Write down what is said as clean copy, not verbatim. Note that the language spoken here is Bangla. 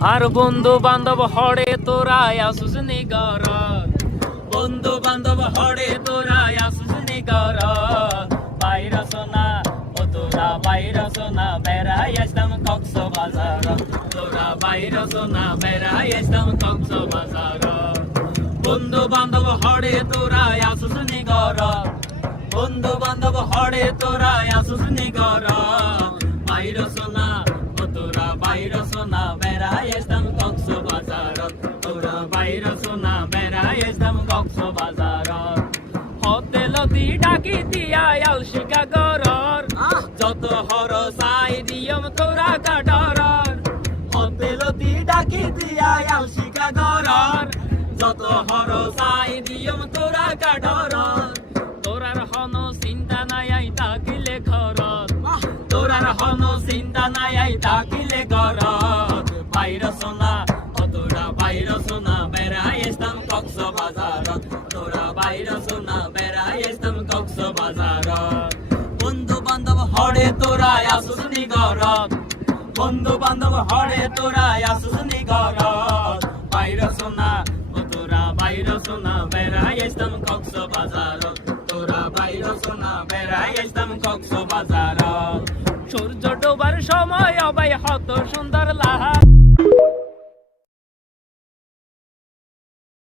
আর বন্ধু বান্ধব হড়ে তোরা আসুস নিগর, বন্ধু বান্ধব হড়ে তোরা আসুস নিগর। বাইরা সোনা ও তোরা বাইরা সোনা বেড়াই আসতাম কক্সবাজার, তোরা বাইরা সোনা বেড়াই আসতাম কক্সবাজার। বন্ধু বান্ধব হড়ে তোরা আসুস নিগর, বন্ধু বান্ধব হড়ে তোরা আসুস নিগর। বাইরা সোনা ও তোরা বাইরা সোনা বেড়াই আসতাম কক্সবাজার, তোরা বাইরা সোনা বেড়াই আসতাম কক্সবাজার। হতে লতি ডাকি দিয়া আলসিকা গরর, যত হর সাই দিয়ম তোরা কাটর। হতে লতি ডাকি দিয়া আলসিকা গরর, যত হর সাই দিয়ম তোরা কাটর। তোরার হন চিন্তা নাই আই তাকিলে ঘরত, তোরার হন চিন্তা নাই আই তাকিলে ঘরত। বাইরা সোনা ও তোরা বাইরা সোনা বেড়াই আসতাম কক্সবাজারত, তোরা বাইরা সোনা বেড়াই আসতাম কক্সবাজারত। বন্ধু বান্ধব হড়ে তোরা আসুস নিগরত, বন্ধু বান্ধব হড়ে তোরা আসুস নিগরত। বাইরা সোনা ও তোরা বাইরা সোনা বেড়াই আসতাম কক্সবাজারত, তোরা বাইরা সোনা বেড়াই আসতাম কক্সবাজারত। সূর্য ডোবার সময় অবাই হত সুন্দর